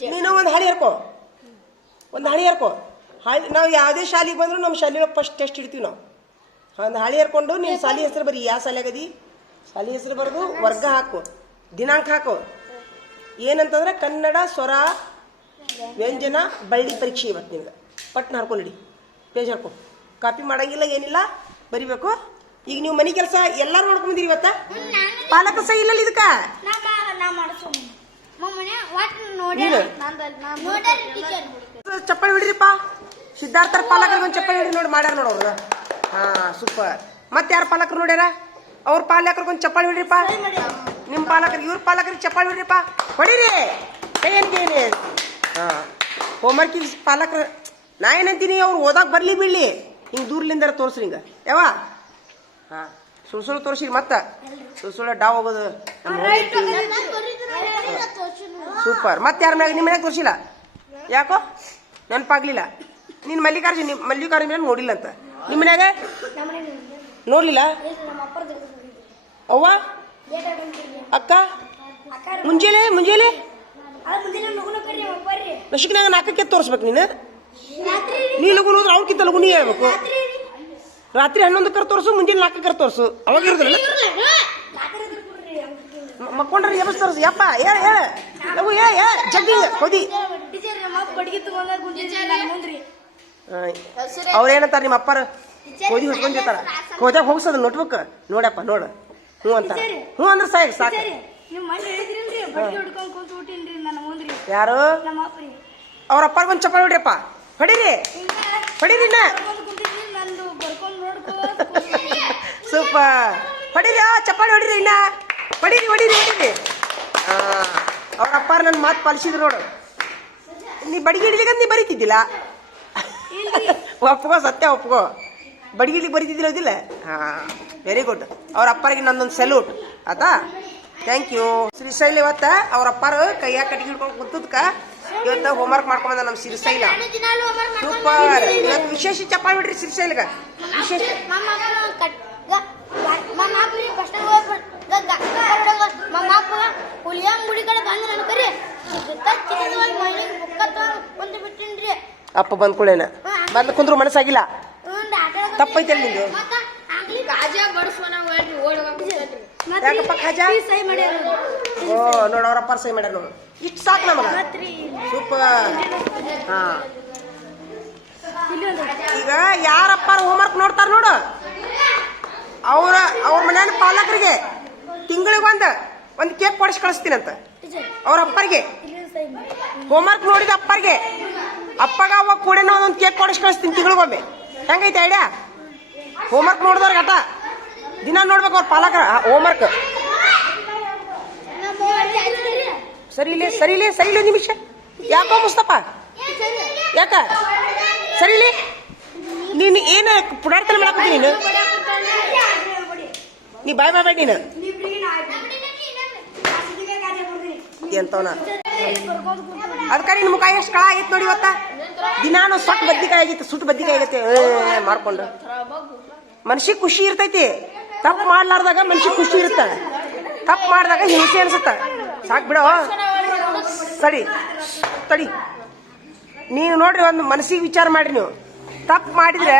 ನೀನು ಒಂದು ಹಾಳಿ ಹರ್ಕೋ, ಒಂದು ಹಾಳಿ ಹರ್ಕೋ. ಹಾಳಿ ನಾವು ಯಾವುದೇ ಶಾಲೆಗೆ ಬಂದರೂ ನಮ್ಮ ಶಾಲೆಯೊಳಗೆ ಫಸ್ಟ್ ಟೆಸ್ಟ್ ಇಡ್ತೀವಿ ನಾವು. ಒಂದು ಹಾಳಿ ಹರ್ಕೊಂಡು ನೀನು ಶಾಲೆ ಹೆಸರು ಬರೀ, ಯಾವ ಶಾಲೆ ಆಗದಿ ಶಾಲೆ ಹೆಸರು ಬರೋದು, ವರ್ಗ ಹಾಕು, ದಿನಾಂಕ ಹಾಕು. ಏನಂತಂದ್ರೆ ಕನ್ನಡ ಸ್ವರ ವ್ಯಂಜನ ಬಳ್ಳಿ ಪರೀಕ್ಷೆ ಇವತ್ತು ನಿಮ್ಗೆ. ಪಟ್ನ ಹರ್ಕೊಂಡಿಡಿ, ಪೇಜ್ ಹರ್ಕೊ. ಕಾಪಿ ಮಾಡಂಗಿಲ್ಲ, ಏನಿಲ್ಲ, ಬರಿಬೇಕು. ಈಗ ನೀವು ಮನೆ ಕೆಲಸ ಎಲ್ಲರೂ ನೋಡ್ಕೊಂಬಂದಿರಿ ಇವತ್ತ. ಪಾಲಕ ಸಹ ಇಲ್ಲ ಇದಕ್ಕ. ಚಪ್ಪಳಿ ಹೊಡಿರಿಪ್ಪ. ಸಿದ್ಧಾರ್ಥರ ಪಾಲಕರಿಗೆ ಒಂದು ಚಪ್ಪಳಿ ಹೊಡಿ ನೋಡಿ, ಮಾಡ್ಯಾರ ನೋಡೋರು. ಹಾ ಸೂಪರ್. ಮತ್ತೆ ಯಾರು ಪಾಲಕರು ನೋಡ್ಯಾರ? ಅವ್ರ ಪಾಲಕರಿಗೆ ಒಂದು ಚಪ್ಪಾಳಿ ಹೊಡಿರಿಪ್ಪ. ನಿಮ್ಮ ಪಾಲಕರಿಗೆ, ಇವ್ರ ಪಾಲಕರಿಗೆ ಚಪ್ಪಾಳಿ ಹೊಡಿರಿಪ್ಪ. ಹೊಡಿರಿ ಏನ್ಗೇನೆ. ಹಾ ಹೋಮ್ವರ್ಕ್ ಪಾಲಕರು ನಾ ಏನಂತೀನಿ, ಅವ್ರು ಓದಾಕ್ ಬರ್ಲಿ ಬಿಡ್ಲಿ, ಹಿಂಗೆ ದೂರ್ಲಿಂದ ತೋರಿಸ್ರಿ ಹಿಂಗ ಯಾವ. ಹಾ ಸುಳ್ಳು ಸುಳ್ಳು ತೋರಿಸಿರಿ, ಮತ್ತೆ ಸುಳ್ಳು ಸುಳ್ಳು ಡಾವ್ ಹೋಗೋದು. ಸೂಪರ್. ಮತ್ತೆ ಯಾರ ಮ್ಯಾಗ ನಿಮ್ಮ ಮನ್ಯಾಗ ತೋರಿಸಿಲ್ಲ ಯಾಕೋ? ನೆನಪಾಗ್ಲಿಲ್ಲ. ನೀನು ಮಲ್ಲಿಕಾರ್ಜುನ ನೋಡಿಲ್ಲ ಅಂತ ನಿಮ್ಮ ಮನ್ಯಾಗ ನೋಡ್ಲಿಲ್ಲ? ಅವ್ವ ಅಕ್ಕ ಮುಂಜಾನೆ ನಶಿಕ್ನಾಗ ನಾಲ್ಕಕ್ಕೆ ತೋರಿಸ್ಬೇಕು. ನೀ ಲಗು ಹೋದ್ರೆ ಅವ್ಕಿಂತ ಲಗು ನೀ ಹೇಳ್ಬೇಕು. ರಾತ್ರಿ 11 ತೋರಿಸು, ಮುಂಜಾನೆ 4 ತೋರಿಸು. ಅವಾಗ ಇರೋದಿಲ್ಲ ಮಕ್ಕೊಂಡ್ರೆ ಎಬಸ್ ತೋರಿಸು. ಯಪ್ಪ ಹೇಳ ಹೇಳ ಲಗು ಹೇಳ ಜಗ್ಗಿಂಗ ಕೊದಿ. ಅವ್ರೇನಂತಾರ ನಿಮ್ಮ ಅಪ್ಪಾರ? ಕೋದಿ ಹೊಸ್ಕೊಂಡಿರ್ತಾರ. ಕೋದ್ಯಾಗ ಹೋಗ್ಸದ ನೋಟ್ಬುಕ್ ನೋಡಪ್ಪ ನೋಡು. ಹ್ಞೂ ಅಂತಾರ. ಹ್ಞೂ ಅಂದ್ರೆ ಸಾಕು ಸಾಕು. ಯಾರು? ಅವ್ರ ಅಪ್ಪಾರ ಬಂದು ಚಪ್ಪಾಳಿ ಹೊಡ್ರಿಯಪ್ಪ. ಹೊಡೀರಿ ಹೊಡೀರಿ. ಸೂಪರ್. ಹೊಡೀರಿ ಚಪ್ಪಾಳಿ ಹೊಡೀರಿ. ಇನ್ನ ಹೊಡೀರಿ ಹೊಡೀರಿ ಹೊಡೀರಿ. ಅವ್ರ ಅಪ್ಪಾರ ನನ್ನ ಮಾತು ಪಾಲಿಸಿದ್ರು ನೋಡು. ನೀ ಬಡಿಗೆ ಹಿಡಿಲಿಕ್ಕೆ ನೀ ಬರೀತಿದ್ದಿಲ್ಲ. ಒಪ್ಕೋ, ಸತ್ಯ ಒಪ್ಕೋ. ಬಡಿಗಿಡ್ಲಿಕ್ಕೆ ಬರೀತಿದ್ದಿಲ್ಲ ಅದಿಲ್ಲ. ಹಾಂ ವೆರಿ ಗುಡ್. ಅವ್ರ ಅಪ್ಪರಿಗೆ ನಂದೊಂದು ಸೆಲ್ಯೂಟ್ ಆತಾ. Thank you. ಶ್ರೀಶೈಲ ಇವತ್ತ ಅವ್ರ ಅಪ್ಪಾರು ಕೈಯಾಗ ಕಟ್ಟಿಗೆ ಹಿಡ್ಕೊಂಡು ಕುಂತದ್ಕ ಇವತ್ತು ಹೋಮ್ವರ್ಕ್ ಮಾಡ್ಕೊಂಬಂದ ನಮ್ಮ ಶ್ರೀಶೈಲ. ಸೂಪರ್. ಇವತ್ತು ವಿಶೇಷ ಚಪ್ಪಾಳಿ ಬಿಡ್ರಿ ಶ್ರೀಶೈಲ್ಗ. ವಿಶೇಷ ಅಪ್ಪ ಬಂದ್ ಕೂಡೇನ ಬಂದ ಕುಂದ್ರು ಮನಸ್ಸಾಗಿಲ್ಲ. ತಪ್ಪೈತೆ ನಿಂದು. ಯಾಕಪ್ಪ ಖಾಜಾ? ಓ ನೋಡ ಅವ್ರಪ್ಪ ಸೈ ಮಾಡ್ಯಾರ ನೋಡು. ಇಷ್ಟು ಸಾಕು ನಮಗ. ಸೂಪರ್. ಹಾ ಈಗ ಯಾರಪ್ಪ ಹೋಮ್ವರ್ಕ್ ನೋಡ್ತಾರ ನೋಡು, ಅವ್ರ ಮನ್ಯಾನ ಪಾಲಕರಿಗೆ ತಿಂಗಳಿಗೆ ಒಂದು ಕೇಕ್ ಕೊಡಿಸಿ ಕಳಿಸ್ತೀನಂತ. ಅವ್ರ ಅಪ್ಪರಿಗೆ ಹೋಮ್ವರ್ಕ್ ನೋಡಿದ ಅಪ್ಪರಿಗೆ, ಅಪ್ಪಗ ಅವಾಗ ಕೂಡ ಒಂದೊಂದು ಕೇಕ್ ಕೊಡಿಸಿ ಕಳಿಸ್ತೀನಿ ತಿಂಗಳಿಗೊಮ್ಮೆ. ಹೆಂಗೈತೆ ಐಡಿಯಾ? ಹೋಮ್ವರ್ಕ್ ನೋಡಿದವ್ರಿಗೆ ಆಟ ದಿನ ನೋಡ್ಬೇಕು ಅವ್ರ ಪಾಲಕರ ಹೋಮ್ವರ್ಕ್. ಸರಿಲಿ ನಿಮಿಷ. ಯಾಕೋ ಮುಸ್ತಪ್ಪ ಯಾಕ ಸರಿಲಿ? ನೀನು ಏನು ಪುಡಾಡ್ತನ ಮಾಡಾಕತ್ತಿ ನೀನು? ನೀ ಬಾಯ್ ಮಾಡಬೇಡ ನೀನು. ಎಂತವನ ಅದಕ್ಕೆ ನಿನ್ನ ಮುಖ ಎಷ್ಟು ಕಳ ಆಗೈತೆ ನೋಡಿ ಇವತ್ತ. ದಿನಾನು ಸೊಟ್ಟು ಬದ್ನಿಕಾಯಿ ಆಗೈತೆ, ಸುಟ್ಟು ಬದ್ನಿಕಾಯಿ ಆಗೈತೆ ಮಾಡ್ಕೊಂಡು. ಮನ್ಸಿಗೆ ಖುಷಿ ಇರ್ತೈತಿ. ತಪ್ಪು ಮಾಡ್ಲಾರ್ದಾಗ ಮನ್ಸಿಗೆ ಖುಷಿ ಇರುತ್ತೆ, ತಪ್ಪು ಮಾಡಿದಾಗ ಹಿಂಸೆ ಅನ್ಸುತ್ತ. ಸಾಕು ಬಿಡೋ. ಸರಿ ತಡಿ. ನೀವು ನೋಡ್ರಿ, ಒಂದು ಮನಸ್ಸಿಗೆ ವಿಚಾರ ಮಾಡ್ರಿ. ನೀವು ತಪ್ಪು ಮಾಡಿದ್ರೆ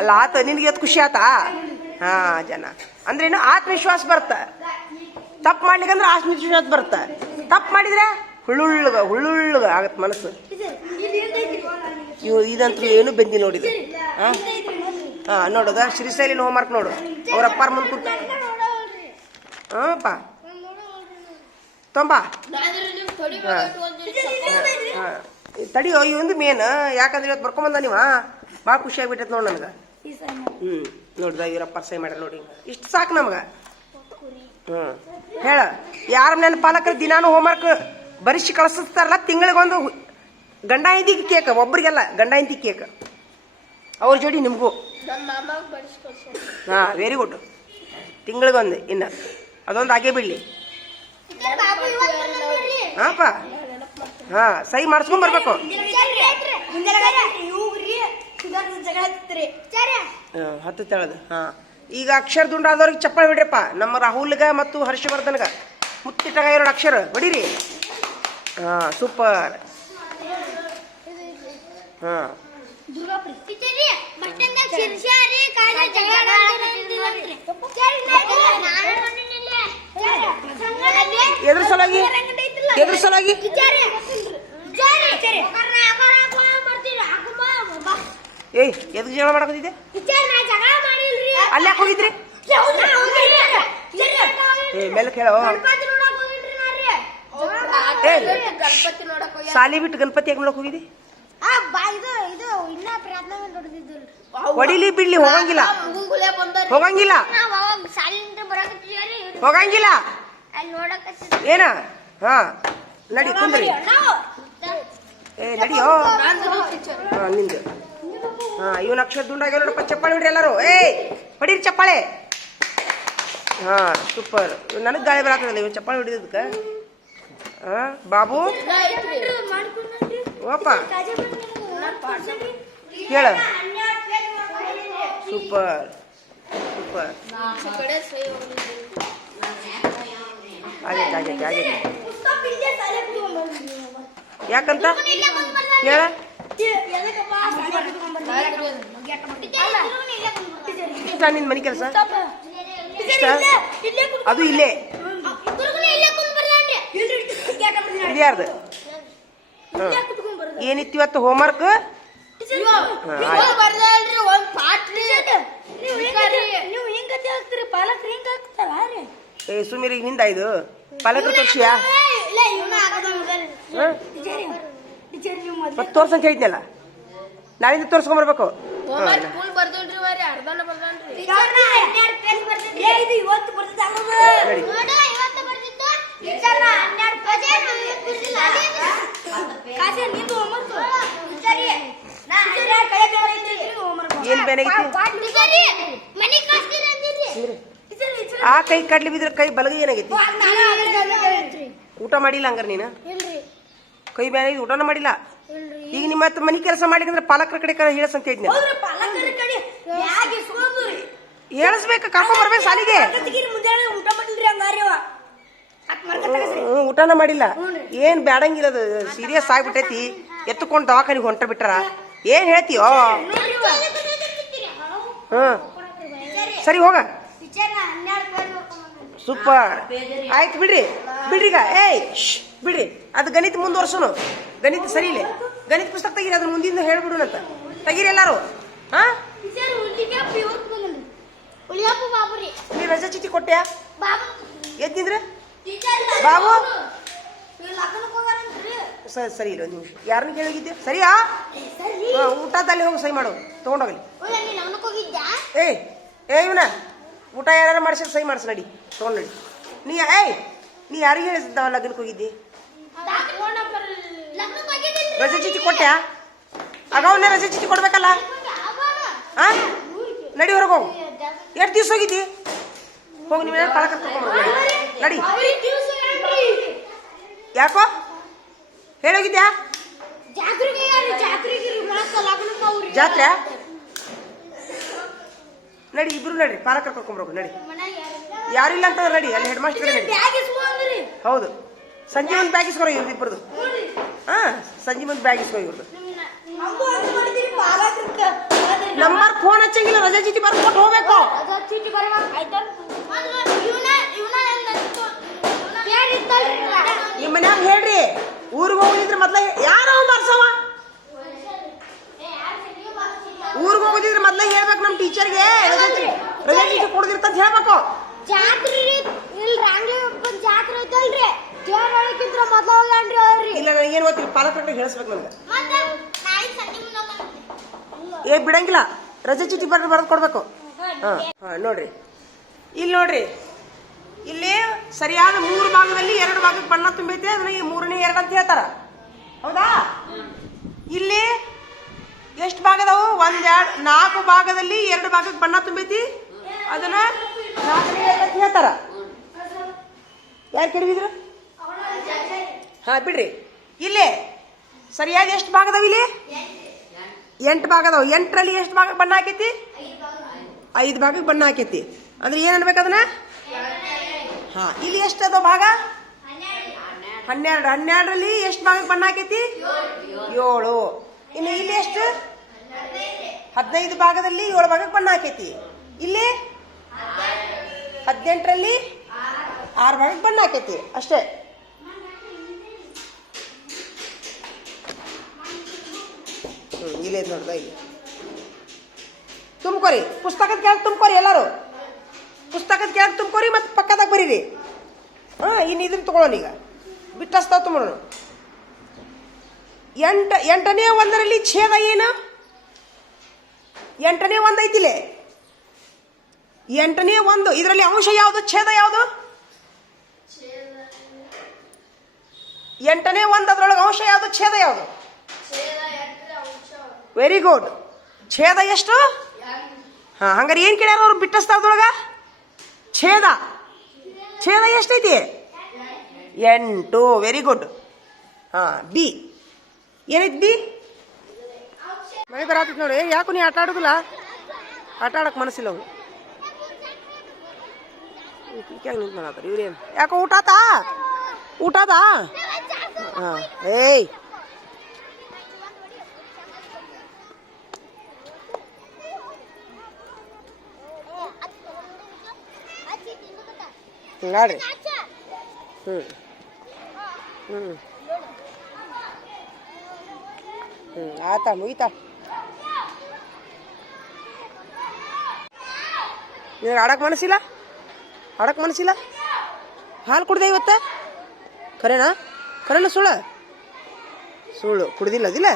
ಅಲ್ಲ ಆತ ನಿನ್ಗೆ ಇವತ್ತು ಖುಷಿ ಆತಾ? ಹಾ ಜನ ಅಂದ್ರೇನು ಆತ್ಮವಿಶ್ವಾಸ ಬರುತ್ತ. ತಪ್ಪು ಮಾಡ್ಲಿಕ್ಕಂದ್ರೆ ಆತ್ಮವಿಶ್ವಾಸ ಬರುತ್ತ. ತಪ್ಪು ಮಾಡಿದ್ರೆ ಹುಳ್ಳುಳ್ಳುಗ ಆಗತ್ ಮನಸ್ಸು. ಇದಂತೂ ಏನು ಬೆಂದಿ ನೋಡಿದ. ಹಾ ನೋಡೋದ ಶ್ರೀಶೈಲಿನ ಹೋಮ್ವರ್ಕ್ ನೋಡು. ಅವ್ರ ಅಪ್ಪಾರ ಮುಂದೆ ಕೂತ ಹಾಂಪ್ಪ ತೊಂಬ ತಡಿಯೋ. ಇವಂದು ಮೇನ್. ಯಾಕಂದ್ರೆ ಇವತ್ತು ಬರ್ಕೊಂಬಂದ ನೀವ ಭಾಳ ಖುಷಿ ಆಗ್ಬಿಟ್ಟೈತೆ ನೋಡಿ ನನಗೆ. ನೋಡ್ದ ಇವ್ರಪ್ಪ ಸೈ ಮಾಡ್ಯಾರ ನೋಡಿ. ಇಷ್ಟು ಸಾಕು ನಮ್ಗೆ. ಹೇಳ ಯಾರ ನನ್ನ ಪಾಲಕರು ದಿನಾನು ಹೋಮ್ವರ್ಕ್ ಬರಿಸಿ ಕಳಿಸ್ತಾರಲ್ಲ, ತಿಂಗಳಿಗೊಂದು ಗಂಡ ಹೆಂಡತಿ ಕೇಕ್. ಒಬ್ರಿಗೆಲ್ಲ ಗಂಡ ಹೆಂಡತಿ ಕೇಕ್. ಅವ್ರ ಜೋಡಿ ನಿಮಗೂ. ಹಾಂ ವೆರಿ ಗುಡ್. ತಿಂಗಳಿಗೊಂದು ಇನ್ನು ಅದೊಂದು ಆಗೇ ಬಿಡಲಿ. ಹಾಂಪ್ಪ ಹಾಂ ಸೈ ಮಾಡಿಸ್ಕೊಂಡ್ ಬರ್ಬೇಕು. ಹತ್ತು ತೆಳದು. ಹಾಂ ಈಗ ಅಕ್ಷರ ದುಂಡ ಆದವ್ರಿಗೆ ಚಪ್ಪಾಳೆ ಬಿಡ್ರಪ್ಪ. ನಮ್ಮ ರಾಹುಲ್ಗ ಮತ್ತು ಹರ್ಷವರ್ಧನ್ಗ ಮುತ್ತಿಟ್ಟಾಗ 2 ಅಕ್ಷರ ಹೊಡಿರಿ. ಹಾಂ ಸೂಪರ್. ಹಾಂ ಎದ್ರ ಸಲುವಾಗಿ ಏಯ್ ಎದಕ್ಕೆ ಜಗಳ ಮಾಡಕತ್ತಿದ್ದೆ? ಅಲ್ಲಿ ಯಾಕೆ ಹೋಗಿದ್ರಿ? ಏ ಮೇಲೆ ಕೇಳೋ. ಸಾಲಿ ಬಿಟ್ಟು ಗಣಪತಿ ಯಾಕೆ ನೋಡಕ್ ಹೋಗಿದ್ದಿ? ಹೊಡಿಲಿ ಬಿಡ್ಲಿ ಹೋಗಂಗಿಲ್ಲ ಏನ? ಹಾ ನಡಿ ಕುಂದ್ರಿ. ಏ ನಡಿಯೋ. ಹಾ ನಿಂದು. ಹಾ ಇವನ್ ಅಕ್ಷರ ದುಂಡಾಗ ನೋಡಪ್ಪ. ಚಪ್ಪಾಳೆ ಬಿಡ್ರಿ ಎಲ್ಲರೂ. ಹೊಡೀರಿ ಚಪ್ಪಾಳೆ. ಹಾ ಸೂಪರ್. ನನಗೆ ಗಾಳಿ ಬರತ್ತದಲ್ಲ ಇವನ್ ಚಪ್ಪಾಳೆ ಹೊಡಿದಕ್ಕೆ. ಹಾ ಬಾಬು ಓಪ ಹೇಳ. Super super. ಆಗೈತೆ. ಯಾಕಂತ ಹೇಳ. ನಿನ್ ಮನೆ ಕೆಲಸ ಅದು ಇಲ್ಲೇ ಯಾರ್ದು? ಏನಿತ್ತು ಇವತ್ತು ಹೋಮ್ವರ್ಕ್? ಏ ಸುಮೀರ್ ಈಗ ನಿಂದ ಇದು ಪಾಲಕರು ತೋರ್ಸಿಯಾ? ಮತ್ತೆ ತೋರ್ಸಂತ ಹೇಳಿದ್ನಲ್ಲ, ನಾಳಿಂದ ತೋರ್ಸ್ಕೊಂಬರ್ಬೇಕು. ಏನ್ ಬೇನಾಗಿತ್ತು? ಆ ಕೈ ಕಡ್ಲಿ ಬಿದ್ರೆ ಕೈ ಬಲಗ ಏನಾಗೈತಿ? ಊಟ ಮಾಡಿಲ್ಲ ಹಂಗಾರ ನೀನು? ಕೈ ಬೇನಾಗಿ ಊಟನ ಮಾಡಿಲ್ಲ. ಈಗ ನಿಮ್ಮ ಹತ್ರ ಮನಿ ಕೆಲಸ ಮಾಡಿದ್ರೆ ಪಾಲಕರ ಕಡೆ ಹೇಳಸಂತ ಹೇಳಿದ್ನಿ. ಹೇಳಿಸ್ಬೇಕು, ಕರ್ಕೊಂಡ್ ಬರ್ಬೇಕು ಸಾಲಿಗೆ. ಊಟನ ಮಾಡಿಲ್ಲ. ಏನ್ ಬ್ಯಾಡಂಗಿಲ್ಲ, ಅದು ಸೀರಿಯಸ್ ಆಗ್ಬಿಟ್ಟೈತಿ. ಎತ್ತುಕೊಂಡು ದವಾಖಾನಿಗೆ ಹೊಂಟ ಬಿಟ್ಟಾರ. ಏನ್ ಹೇಳ್ತೀಯೋ? ಹ್ಮ್ ಸರಿ ಹೋಗ. ಸೂಪರ್ ಆಯ್ತು ಬಿಡ್ರಿ ಈಗ. ಬಿಡ್ರಿ ಅದು ಗಣಿತ ಮುಂದುವರ್ಸೋನು. ಗಣಿತ ಸರಿ ಇಲ್ಲ. ಗಣಿತ ಪುಸ್ತಕ ತೆಗೀರಿ, ಅದ್ರ ಮುಂದಿಂದ ಹೇಳ್ಬಿಡುನಂತ. ತೆಗೀರಿ ಎಲ್ಲಾರು. ಹಾ ನೀ ರಜಾ ಚೀಟಿ ಕೊಟ್ಟ್ಯಾ? ಎದ್ದಿದ್ರೆ ಬಾಬು ಸರಿ ಇಲ್ಲ. ಒಂದು ನಿಮಿಷ. ಯಾರನ್ನ ಕೇಳೋಗಿದ್ದೆ? ಸರಿಯಾ? ಊಟದಲ್ಲಿ ಹೋಗಿ ಸಹಿ ಮಾಡು, ತಗೊಂಡೋಗಲಿ. ಇವನ ಊಟ ಯಾರು ಮಾಡಿಸಿ ಸಹಿ ಮಾಡಿಸ್ ನಡಿ, ತಗೊಂಡ್ ನಡಿ. ನೀ ಯಾರಿಗೆ ಹೇಳಿದ್ದಾವ ಲಗ್ನಕ್ಕೆ ಹೋಗಿದ್ದಿ? ರಜೆ ಚೀಟಿ ಕೊಟ್ಟ್ಯಾ? ಆಗವನ್ನ ರಜೆ ಚೀಟಿ ಕೊಡ್ಬೇಕಲ್ಲ. ಹಾ ನಡಿ ಹೊರಗೆ ಹೋಗು. ಎಷ್ಟು ದಿವ್ಸ ಹೋಗಿದ್ದಿ? ಹೋಗಿ ನೀವು ಪಾಲಕ ನಡಿ. ಯಾಕೋ ಹೇಳೋಗಿದ್ಯಾ? ಜಾತ್ರೆ ನಡಿ, ಇಬ್ರು ನಡ್ರಿ, ಪಾಲಕರು ಕರ್ಕೊಂಡ್ಬರ್ಬೇಕು. ನಡಿ, ಯಾರಿಲ್ಲ ಅಂತ ನಡಿ, ಅಲ್ಲಿ ಹೆಡ್ ಮಾಸ್ಟರ್ ಕಡೆ ನಡಿ. ಹೌದು, ಸಂಜೆ ಒಂದು ಬ್ಯಾಗ್ ಇಸ್ಕೊರೋ ಇವ್ರದ್ದು ಇಬ್ಬರದು. ಹಾ ಸಂಜೆ ಒಂದು ಬ್ಯಾಗ್ ಇಸ್ಕೊ ಇವ್ರದ್ದು. ನಂಬರ್ ಫೋನ್ ಹಚ್ಚಂಗಿಲ್ಲ, ರಜಾ ಚೀಟಿ ಬರ್ಕೊಟ್ಟು ಹೋಗ್ಬೇಕು. ನಿಮ್ಮ ಮನ್ಯಾಗ ಹೇಳ್ರಿ, ಊರಿಗೆ ಹೋಗಿದ್ರೆ ಮೊದ್ಲ ಯಾರೋ ಬರ್ಸವ. ಊರಿಗೆ ಹೋಗೋದಿದ್ರೆ ಮೊದ್ಲ ಹೇಳ್ಬೇಕು ನಮ್ಮ ಟೀಚರ್ಗೆ, ರಜಾ ಚೀಟಿ ಕೊಡದಿರ್ತಂತ ಹೇಳ್ಬೇಕು. ಇಲ್ಲ ನನಗೇನು ಗೊತ್ತಿಲ್ಲ, ಪಾಲಕರಿಗೆ ಹೇಳಿಸ್ಬೇಕು ನನಗೆ. ಬಿಡಂಗಿಲ್ಲ, ರಜೆ ಚೀಟಿ ಬರೆದು ಕೊಡ್ಬೇಕು. ಹಾ ನೋಡ್ರಿ, ಇಲ್ಲಿ ನೋಡ್ರಿ, ಇಲ್ಲಿ ಸರಿಯಾದ 3 ಭಾಗದಲ್ಲಿ 2 ಭಾಗಕ್ಕೆ ಬಣ್ಣ ತುಂಬೈತೆ. ಅದನ್ನ 3ನೇ 2 ಅಂತ ಹೇಳ್ತಾರ. ಹೌದಾ? ಇಲ್ಲಿ ಎಷ್ಟು ಭಾಗದವು? 1 2 4 ಭಾಗದಲ್ಲಿ 2 ಭಾಗಕ್ಕೆ ಬಣ್ಣ ತುಂಬೈತಿ. ಅದನ್ನ 4ನೇ 2 ಅಂತ ಹೇಳ್ತಾರ. ಯಾರು ಕೆಡವಿದ್ರು? ಹಾ ಬಿಡ್ರಿ. ಇಲ್ಲಿ ಸರಿಯಾದ ಎಷ್ಟು ಭಾಗದವ? ಇಲ್ಲಿ 8 ಭಾಗದವು. 8ರಲ್ಲಿ ಎಷ್ಟು ಭಾಗ ಬಣ್ಣ ಹಾಕೈತಿ? 5 ಭಾಗಕ್ಕೆ ಬಣ್ಣ ಹಾಕೈತಿ ಅಂದ್ರೆ ಏನು ಅನ್ಬೇಕು ಅದನ್ನ? ಹಾ, ಇಲ್ಲಿ ಎಷ್ಟು ಅದ ಭಾಗ? 12. 12ರಲ್ಲಿ ಎಷ್ಟು ಭಾಗಕ್ಕೆ ಬಣ್ಣ ಹಾಕೈತಿ? 7. ಇನ್ನು ಇಲ್ಲಿ ಎಷ್ಟು? 15 ಭಾಗದಲ್ಲಿ 7 ಭಾಗಕ್ಕೆ ಬಣ್ಣ ಹಾಕೈತಿ. ಇಲ್ಲಿ 18ರಲ್ಲಿ 6 ಭಾಗಕ್ಕೆ ಬಣ್ಣ ಹಾಕೈತಿ ಅಷ್ಟೇ. ಇಲ್ಲೇ ನೋಡ್ದ ಇಲ್ಲಿ ತುಂಬ್ಕೊರಿ, ಪುಸ್ತಕದ ಕೆಳಗೆ ತುಂಬ್ಕೊರಿ, ಎಲ್ಲರೂ ಪುಸ್ತಕದ ಕೆಳಗೆ ತುಂಬ್ಕೊರಿ ಮತ್ತು ಪಕ್ಕದಾಗ ಬರೀರಿ. ಇನ್ನು ಇದನ್ನ ತಗೊಳ್ಳೋಣ, ಈಗ ಬಿಟ್ಟಸ್ತಾವ ತುಂಬೋಣ. 8ನೇ ಒಂದರಲ್ಲಿ ಛೇದ ಏನು? 8ನೇ ಒಂದು ಐತಿಲೆ, 8ನೇ ಒಂದು. ಇದರಲ್ಲಿ ಅಂಶ ಯಾವುದು? ಛೇದ ಯಾವುದು? 8ನೇ ಒಂದು. ಅದ್ರೊಳಗೆ ಅಂಶ ಯಾವುದು? ಛೇದ ಯಾವುದು? Very good. ಛೇದ ಎಷ್ಟು? ಹಂಗಾರೆ ಏನು ಕೇಳ್ಯಾರ ಅವ್ರು ಬಿಟ್ಟಸ್ತಾವದೊಳಗ? ಛೇದ. ಛೇದ ಎಷ್ಟೈತಿ? 8. Very good. ಬಿ ಏನೈತಿ? ಬಿ ಮನೆ ಬರತೈತಿ ನೋಡಿ. ಯಾಕೋ ನೀ ಆಟ ಆಡೋದಿಲ್ಲ? ಆಟ ಆಡಕ್ಕೆ ಮನಸ್ಸಿಲ್ಲ ಅವ್ರು. ನಿಂತ್ಕೊಳತ್ತಾರ ಇವ್ರೇನು? ಯಾಕೋ ಊಟ ಆತಾ? ಊಟ ಆತಾ? ಏಯ್ ಹಿಂಗಾಡ್ರಿ. ಆತ ಮುಗಿತಾ. ನಿನಗೆ ಆಡಕ್ಕೆ ಮನಸ್ಸಿಲ್ಲ? ಆಡಕ್ಕೆ ಮನಸ್ಸಿಲ್ಲ? ಹಾಲು ಕುಡ್ದೆ ಇವತ್ತ? ಖರೇನಾ? ಖರೇನ ಸುಳ್ಳು? ಸುಳ್ಳು. ಕುಡ್ದಿಲ್ಲ ಅದಿಲ್ಲ?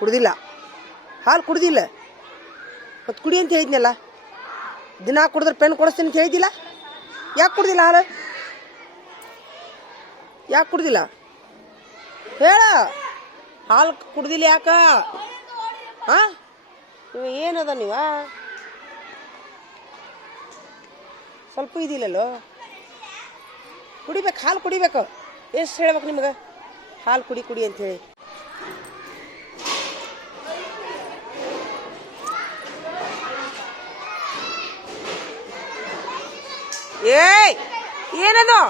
ಕುಡ್ದಿಲ್ಲ. ಹಾಲು ಕುಡ್ದಿಲ್ಲ ಮತ್ತು ಕುಡಿ ಅಂತ ಹೇಳಿದ್ನಲ್ಲ. ದಿನ ಕುಡಿದ್ರೆ ಪೆನ್ ಕೊಡಿಸ್ತೀನಿ ಅಂತ ಹೇಳಿದ್ದಿಲ್ಲ? ಯಾಕೆ ಕುಡ್ದಿಲ್ಲ ಹಾಲು? ಯಾಕೆ ಕುಡ್ದಿಲ್ಲ ಹೇಳ? ಹಾಲು ಕುಡ್ದಿಲ್ಲ ಯಾಕ? ನೀವು ಏನದ ನೀವ? ಸ್ವಲ್ಪ ಇದಿಲ್ಲಲ್ಲೋ. ಕುಡಿಬೇಕು, ಹಾಲು ಕುಡಿಬೇಕು. ಎಷ್ಟು ಹೇಳ್ಬೇಕು ನಿಮ್ಗೆ? ಹಾಲು ಕುಡಿ ಕುಡಿ ಅಂಥೇಳಿ. ಏಯ್ ಏನದು?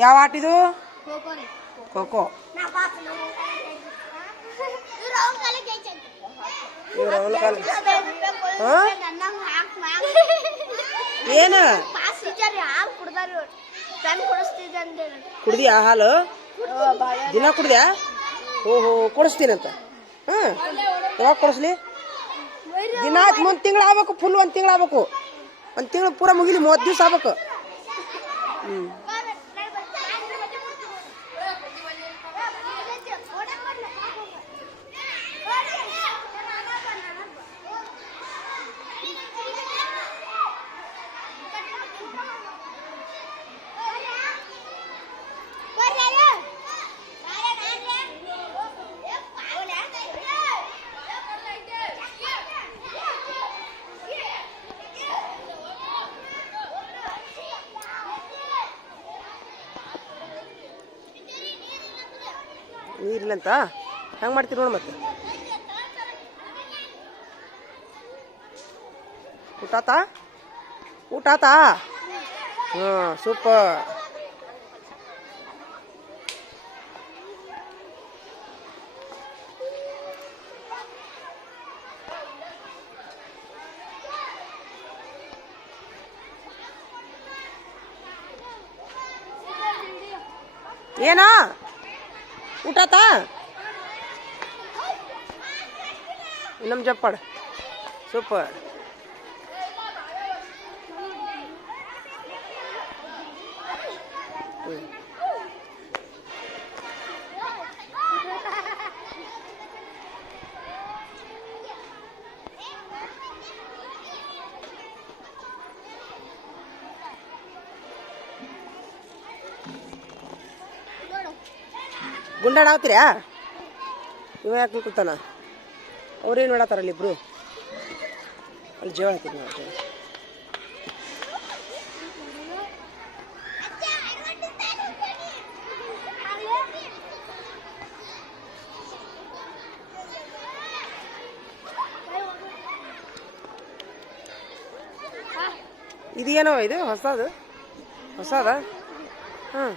ಯಾವ ಆಟಿದು? ಖೋಖೋ. ಏನ ಕುಡ್ದಿಯಾ ಹಾಲು? ದಿನ ಕುಡ್ದ್ಯಾ? ಓಹೋ, ಕೊಡಿಸ್ತೀನಂತ. ಯಾವಾಗ ಕೊಡಿಸ್ಲಿ? ದಿನ ಆಯ್ತು. 1 ತಿಂಗಳು ಆಗ್ಬೇಕು. ಫುಲ್ 1 ತಿಂಗಳು ಆಗ್ಬೇಕು. 1 ತಿಂಗಳು ಪೂರ ಮುಗಿಲಿ. 30 ದಿವಸ ಆಗ್ಬೇಕು. ನೀರಿಲ್ಲಂತ ಹೆಂಗೆ ಮಾಡ್ತೀರಿ ನೋಡಿ. ಮತ್ತೆ ಊಟ ಆತಾ? ಊಟ ಆತಾ? ಸೂಪರ್. ಏನಾ ಊಟ ಆತಾ? ನಮ್ಮ ಜಪ್ಪಾಡ ಸೂಪರ್. ಗುಂಡಾಡ ಆಗ್ತೀರಾ? ಇವ ಯಾಕೆ ಕೂತಾನ? ಅವ್ರೇನು ಮಾಡತ್ತಾರಲ್ಲಿ ಇಬ್ರು? ಅಲ್ಲಿ ಜೀವ ಹಾಕಿದ್ವಿ ನಾವು ಜೀವ. ಇದೇನೋ ಇದು ಹೊಸದು ಹೊಸದ? ಹಾಂ.